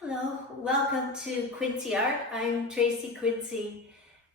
Hello, welcome to Quinsey Art. I'm Tracy Quinsey.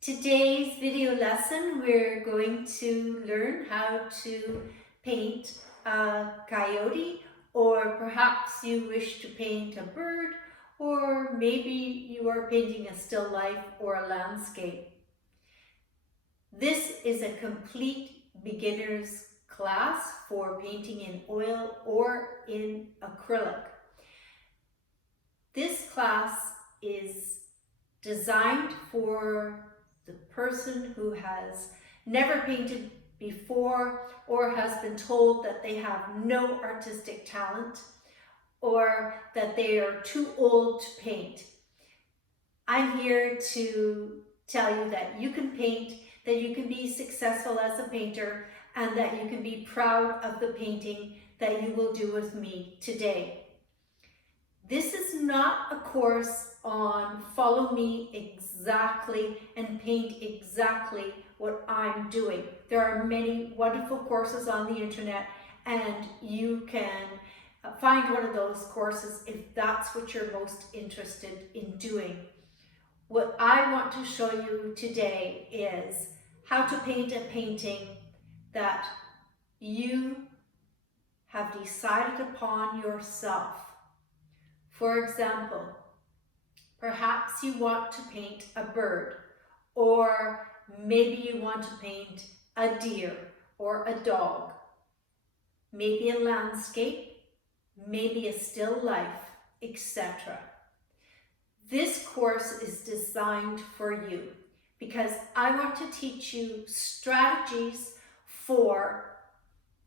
Today's video lesson we're going to learn how to paint a coyote, or perhaps you wish to paint a bird, or maybe you are painting a still life or a landscape. This is a complete beginner's class for painting in oil or in acrylic. This class is designed for the person who has never painted before or has been told that they have no artistic talent or that they are too old to paint. I'm here to tell you that you can paint, that you can be successful as a painter, and that you can be proud of the painting that you will do with me today. This is not a course on follow me exactly and paint exactly what I'm doing. There are many wonderful courses on the internet, and you can find one of those courses if that's what you're most interested in doing. What I want to show you today is how to paint a painting that you have decided upon yourself. For example, perhaps you want to paint a bird, or maybe you want to paint a deer or a dog, maybe a landscape, maybe a still life, etc. This course is designed for you because I want to teach you strategies for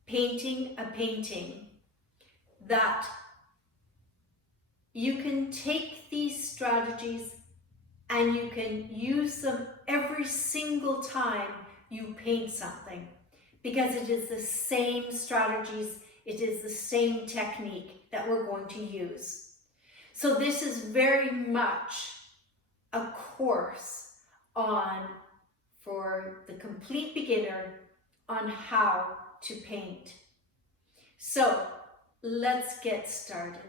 painting a painting that you can take these strategies and you can use them every single time you paint something, because it is the same strategies, it is the same technique that we're going to use. So this is very much a course for the complete beginner on how to paint. So let's get started.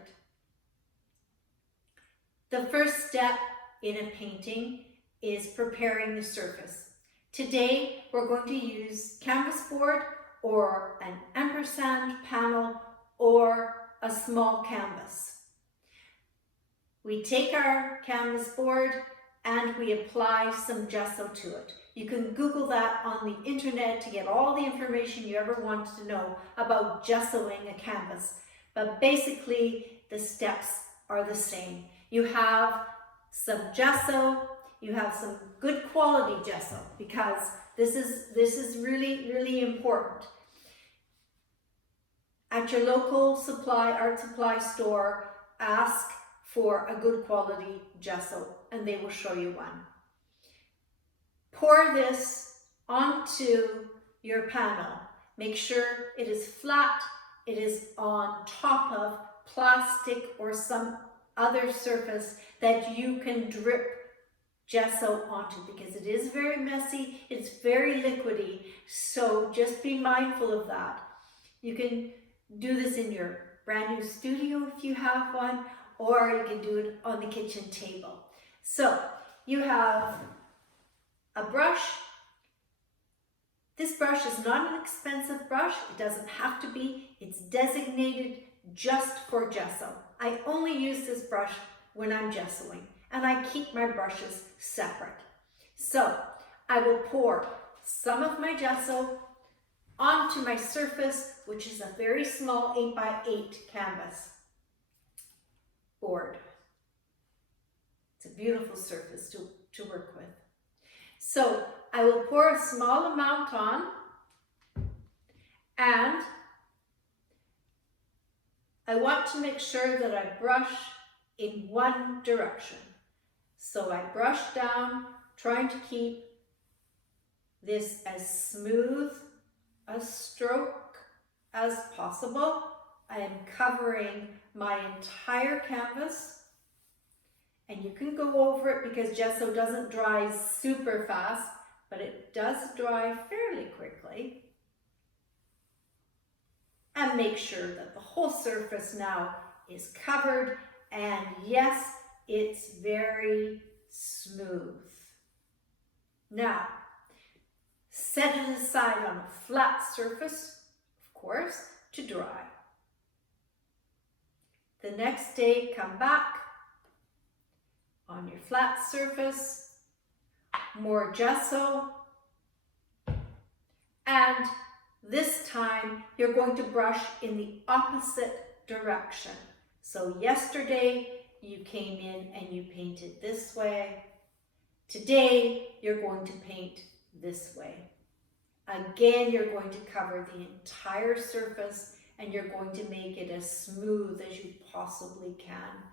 The first step in a painting is preparing the surface. Today, we're going to use canvas board or an ampersand panel or a small canvas. We take our canvas board and we apply some gesso to it. You can Google that on the internet to get all the information you ever wanted to know about gessoing a canvas. But basically, the steps are the same. You have some gesso, you have some good quality gesso, because this is really, really important. At your local art supply store, ask for a good quality gesso and they will show you one. Pour this onto your panel. Make sure it is flat, it is on top of plastic or some other surface that you can drip gesso onto, because it is very messy, it's very liquidy, so just be mindful of that. You can do this in your brand new studio if you have one, or you can do it on the kitchen table. So you have a brush. This brush is not an expensive brush, it doesn't have to be, it's designated just for gesso. I only use this brush when I'm gessoing, and I keep my brushes separate. So I will pour some of my gesso onto my surface, which is a very small 8x8 canvas board. It's a beautiful surface to work with. So I will pour a small amount on, and I want to make sure that I brush in one direction. So I brush down, trying to keep this as smooth a stroke as possible. I am covering my entire canvas, and you can go over it because gesso doesn't dry super fast, but it does dry fairly quickly. And make sure that the whole surface now is covered and yes, it's very smooth. Now, set it aside on a flat surface, of course, to dry. The next day, come back on your flat surface, more gesso, and this time you're going to brush in the opposite direction. So yesterday you came in and you painted this way. Today you're going to paint this way. Again, you're going to cover the entire surface and you're going to make it as smooth as you possibly can,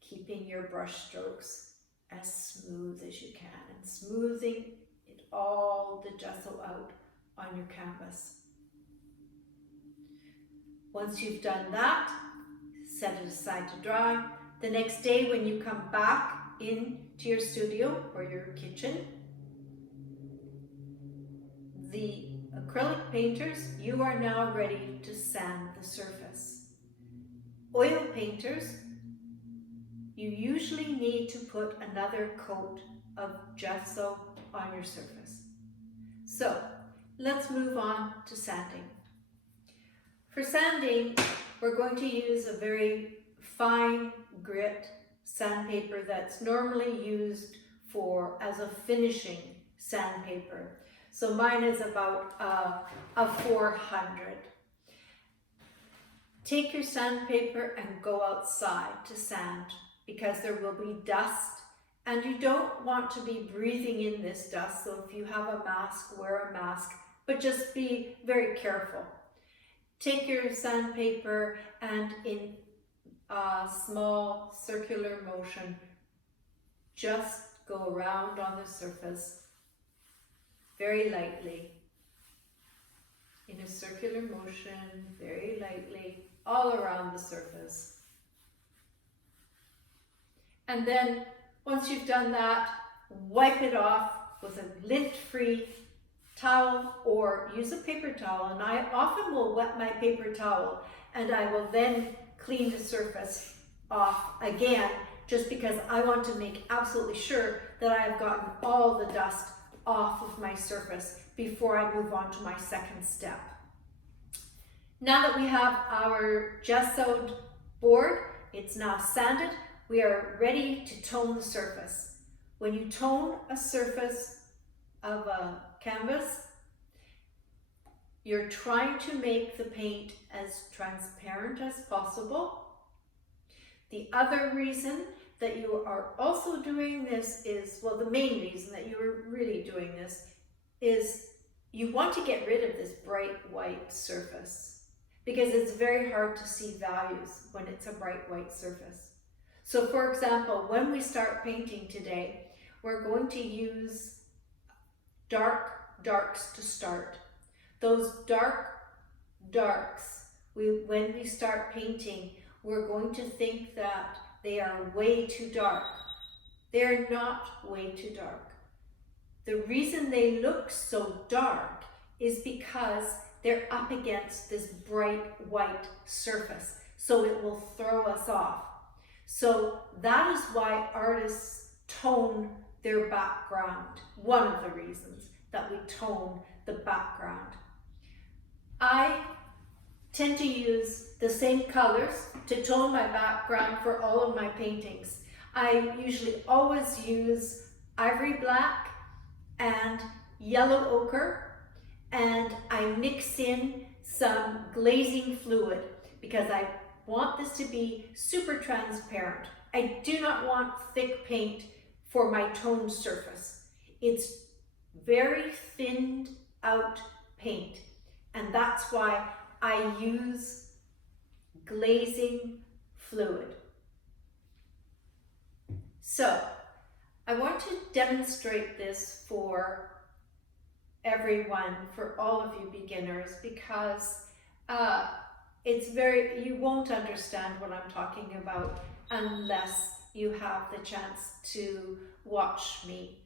keeping your brush strokes as smooth as you can and smoothing it all the gesso out on your canvas. Once you've done that, set it aside to dry. The next day when you come back into your studio or your kitchen, the acrylic painters, you are now ready to sand the surface. Oil painters, you usually need to put another coat of gesso on your surface. So let's move on to sanding. For sanding, we're going to use a very fine grit sandpaper that's normally used as a finishing sandpaper. So mine is about a 400. Take your sandpaper and go outside to sand because there will be dust and you don't want to be breathing in this dust. So if you have a mask, wear a mask, but just be very careful. Take your sandpaper and in a small circular motion, just go around on the surface very lightly. In a circular motion, very lightly, all around the surface. And then, once you've done that, wipe it off with a lint-free towel or use a paper towel. And I often will wet my paper towel and I will then clean the surface off again, just because I want to make absolutely sure that I have gotten all the dust off of my surface before I move on to my second step. Now that we have our gessoed board, it's now sanded, we are ready to tone the surface. When you tone a surface of a canvas, you're trying to make the paint as transparent as possible. The other reason that you are also doing this is, well, the main reason that you are really doing this is you want to get rid of this bright white surface because it's very hard to see values when it's a bright white surface. So for example, when we start painting today, we're going to use darks to start. Those darks, when we start painting, we're going to think that they are way too dark. They're not way too dark. The reason they look so dark is because they're up against this bright white surface, so it will throw us off. So that is why artists tone their background. One of the reasons that we tone the background. I tend to use the same colors to tone my background for all of my paintings. I usually always use ivory black and yellow ochre, and I mix in some glazing fluid because I want this to be super transparent. I do not want thick paint for my toned surface. It's very thinned out paint, and that's why I use glazing fluid. So I want to demonstrate this for everyone, for all of you beginners, because you won't understand what I'm talking about unless you have the chance to watch me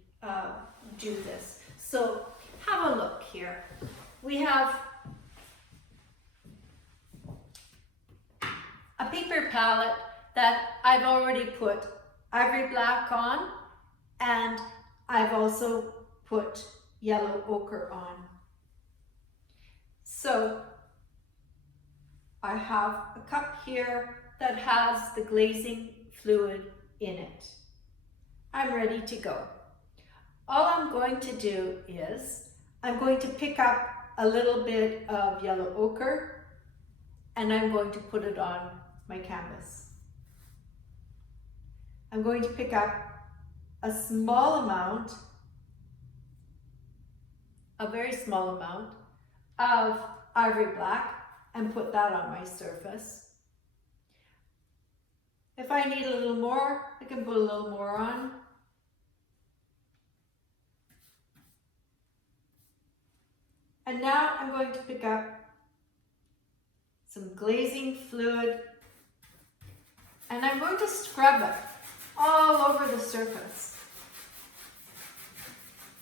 do this. So have a look here. We have a paper palette that I've already put ivory black on, and I've also put yellow ochre on. So I have a cup here that has the glazing fluid in it. I'm ready to go. All I'm going to do is I'm going to pick up a little bit of yellow ochre and I'm going to put it on my canvas. I'm going to pick up a small amount, a very small amount of ivory black and put that on my surface. If I need a little more, I can put a little more on. And now I'm going to pick up some glazing fluid and I'm going to scrub it all over the surface.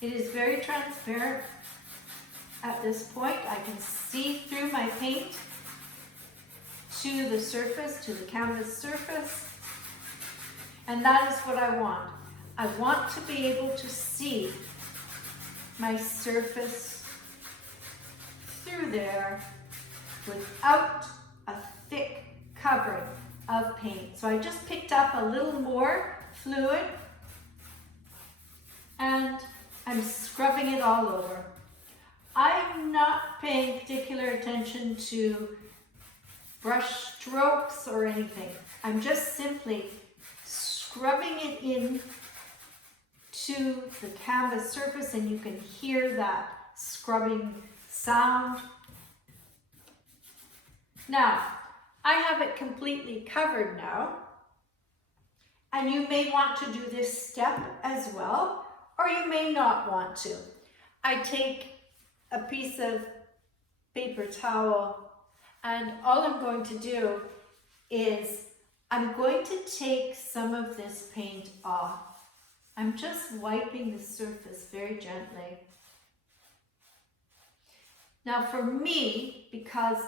It is very transparent at this point. I can see through my paint to the surface, to the canvas surface. And that is what I want. I want to be able to see my surface through there without a thick covering of paint. So I just picked up a little more fluid and I'm scrubbing it all over. I'm not paying particular attention to brush strokes or anything. I'm just simply scrubbing it in to the canvas surface and you can hear that scrubbing sound. Now, I have it completely covered now, and you may want to do this step as well, or you may not want to. I take a piece of paper towel, and all I'm going to do is I'm going to take some of this paint off. I'm just wiping the surface very gently. Now for me, because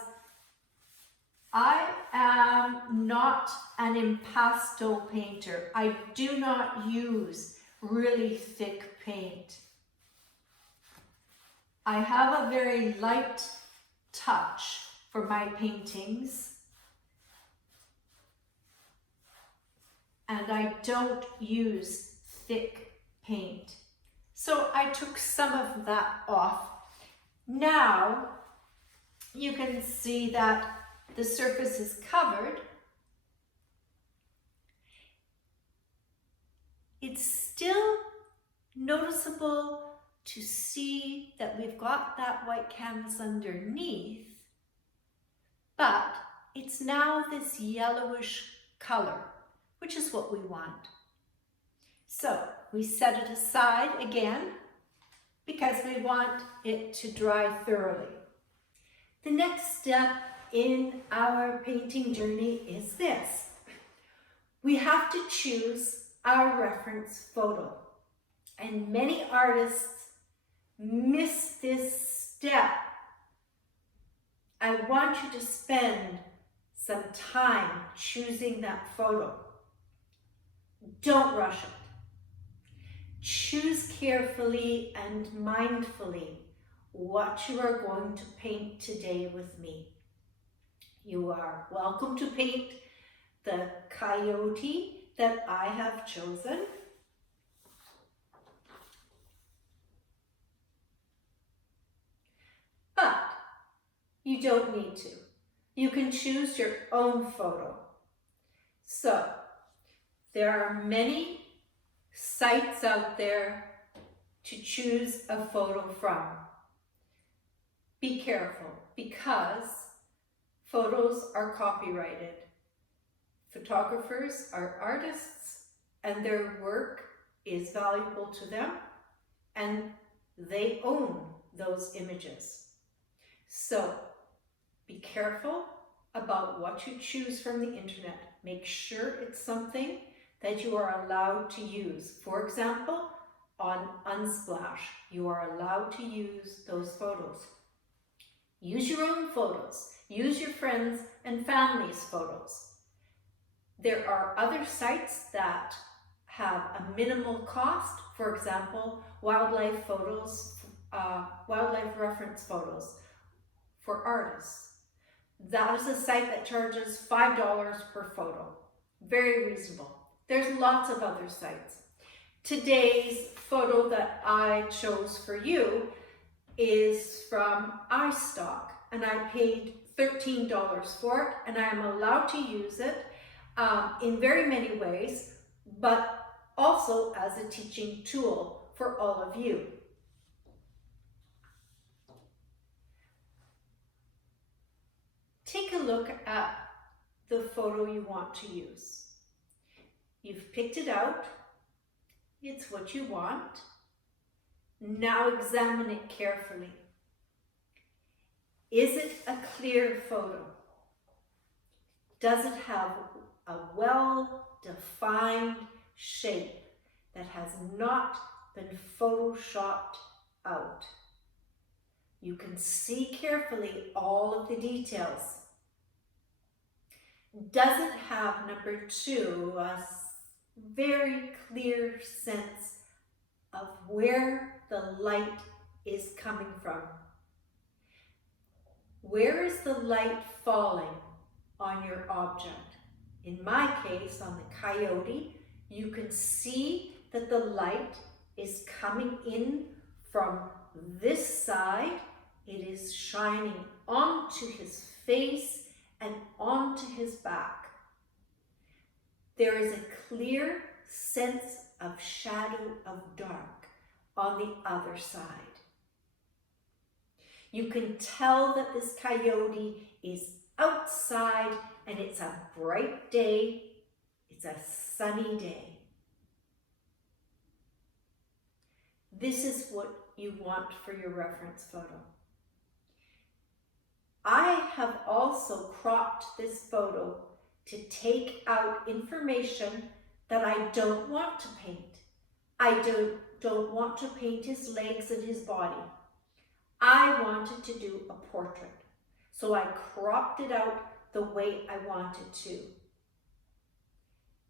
I am not an impasto painter, I do not use really thick paint. I have a very light touch for my paintings, and I don't use thick paint. So I took some of that off. Now you can see that the surface is covered. It's still noticeable to see that we've got that white canvas underneath, but it's now this yellowish color, which is what we want. So we set it aside again because we want it to dry thoroughly. The next step in our painting journey is this. We have to choose our reference photo, and many artists miss this step. I want you to spend some time choosing that photo. Don't rush it. Choose carefully and mindfully what you are going to paint today with me. You are welcome to paint the coyote that I have chosen. But you don't need to. You can choose your own photo. So there are many sites out there to choose a photo from. Be careful because photos are copyrighted. Photographers are artists and their work is valuable to them and they own those images. So be careful about what you choose from the internet. Make sure it's something that you are allowed to use. For example, on Unsplash, you are allowed to use those photos. Use your own photos. Use your friends and family's photos. There are other sites that have a minimal cost. For example, wildlife reference photos for artists. That is a site that charges $5 per photo. Very reasonable. There's lots of other sites. Today's photo that I chose for you is from iStock, and I paid $13 for it, and I am allowed to use it in very many ways, but also as a teaching tool for all of you. Take a look at the photo you want to use. You've picked it out. It's what you want. Now examine it carefully. Is it a clear photo? Does it have a well-defined shape that has not been photoshopped out? You can see carefully all of the details. Does it have, number two, a very clear sense of where the light is coming from? Where is the light falling on your object? In my case, on the coyote, you can see that the light is coming in from this side. It is shining onto his face and onto his back. There is a clear sense of shadow of dark on the other side. You can tell that this coyote is outside and it's a bright day. It's a sunny day. This is what you want for your reference photo. I have also cropped this photo to take out information that I don't want to paint. I don't want to paint his legs and his body. I wanted to do a portrait, so I cropped it out the way I wanted to.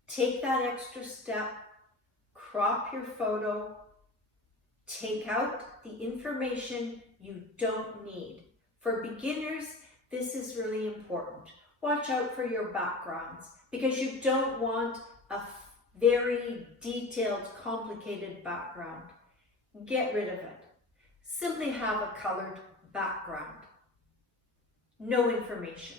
Take that extra step, crop your photo, take out the information you don't need. For beginners, this is really important. Watch out for your backgrounds because you don't want a very detailed, complicated background. Get rid of it. Simply have a colored background. No information.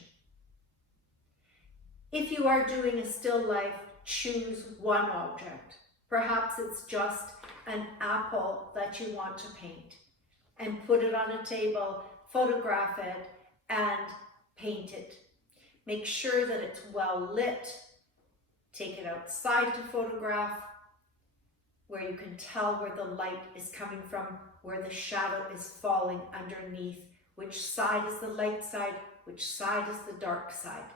If you are doing a still life, choose one object. Perhaps it's just an apple that you want to paint, and put it on a table, photograph it, and paint it. Make sure that it's well lit. Take it outside to photograph, where you can tell where the light is coming from, where the shadow is falling underneath, which side is the light side, which side is the dark side.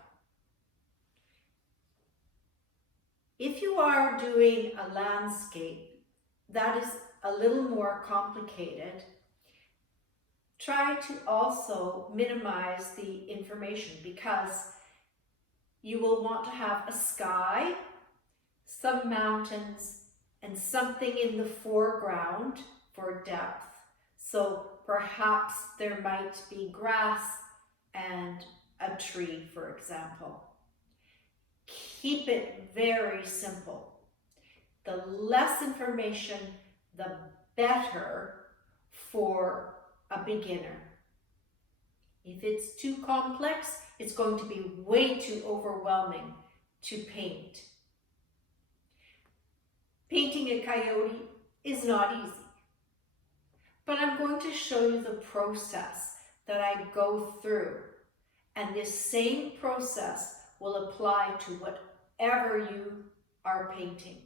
If you are doing a landscape that is a little more complicated, try to also minimize the information because you will want to have a sky, some mountains, and something in the foreground for depth. So perhaps there might be grass and a tree, for example. Keep it very simple. The less information, the better for a beginner. If it's too complex, it's going to be way too overwhelming to paint. Painting a coyote is not easy, but I'm going to show you the process that I go through, and this same process will apply to whatever you are painting.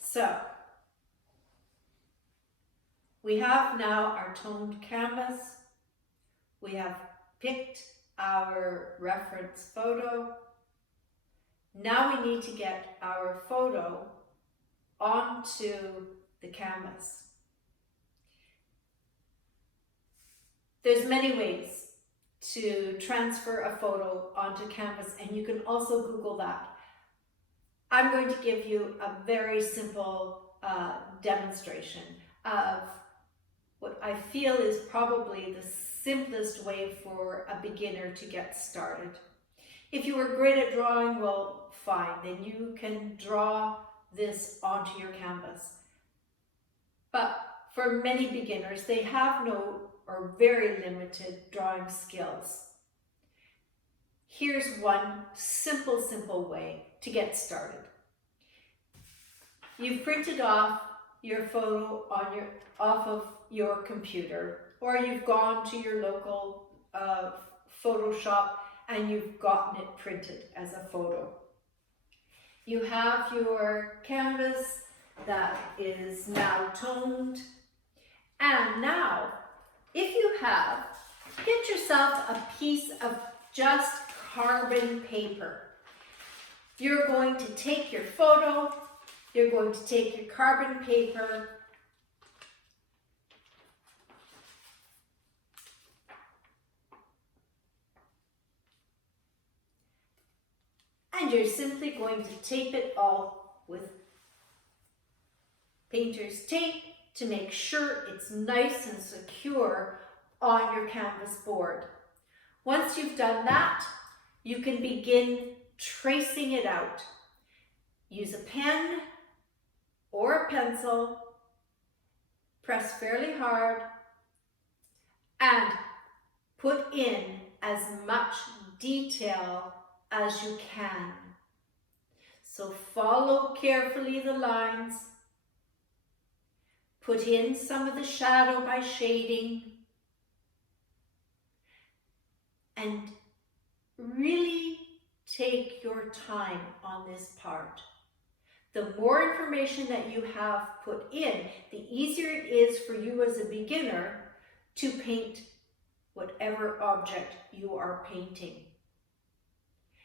So, we have now our toned canvas. We have picked our reference photo. Now we need to get our photo onto the canvas. There's many ways to transfer a photo onto canvas, and you can also Google that. I'm going to give you a very simple demonstration of what I feel is probably the simplest way for a beginner to get started. If you were great at drawing, well, fine, then you can draw this onto your canvas. But for many beginners, they have no or very limited drawing skills. Here's one simple way to get started. You've printed off your photo off of your computer, or you've gone to your local photo shop and you've gotten it printed as a photo. You have your canvas that is now toned, and now if you have, get yourself a piece of just carbon paper. You're going to take your photo, you're going to take your carbon paper, and you're simply going to tape it all with painter's tape to make sure it's nice and secure on your canvas board. Once you've done that, you can begin tracing it out. Use a pen or a pencil, press fairly hard, and put in as much detail as you can. So follow carefully the lines, put in some of the shadow by shading, and really take your time on this part. The more information that you have put in, the easier it is for you as a beginner to paint whatever object you are painting.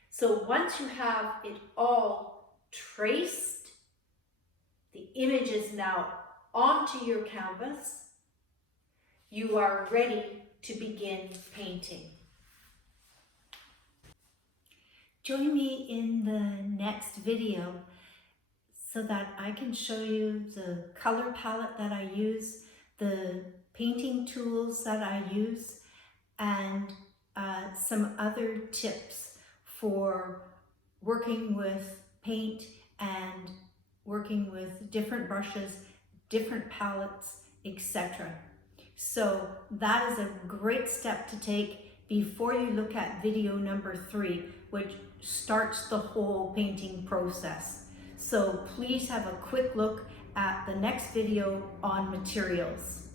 So once you have it all traced, the image is now onto your canvas, you are ready to begin painting. Join me in the next video so that I can show you the color palette that I use, the painting tools that I use, and some other tips for working with paint and working with different brushes, different palettes, etc. So that is a great step to take before you look at video number 3, which starts the whole painting process. So please have a quick look at the next video on materials.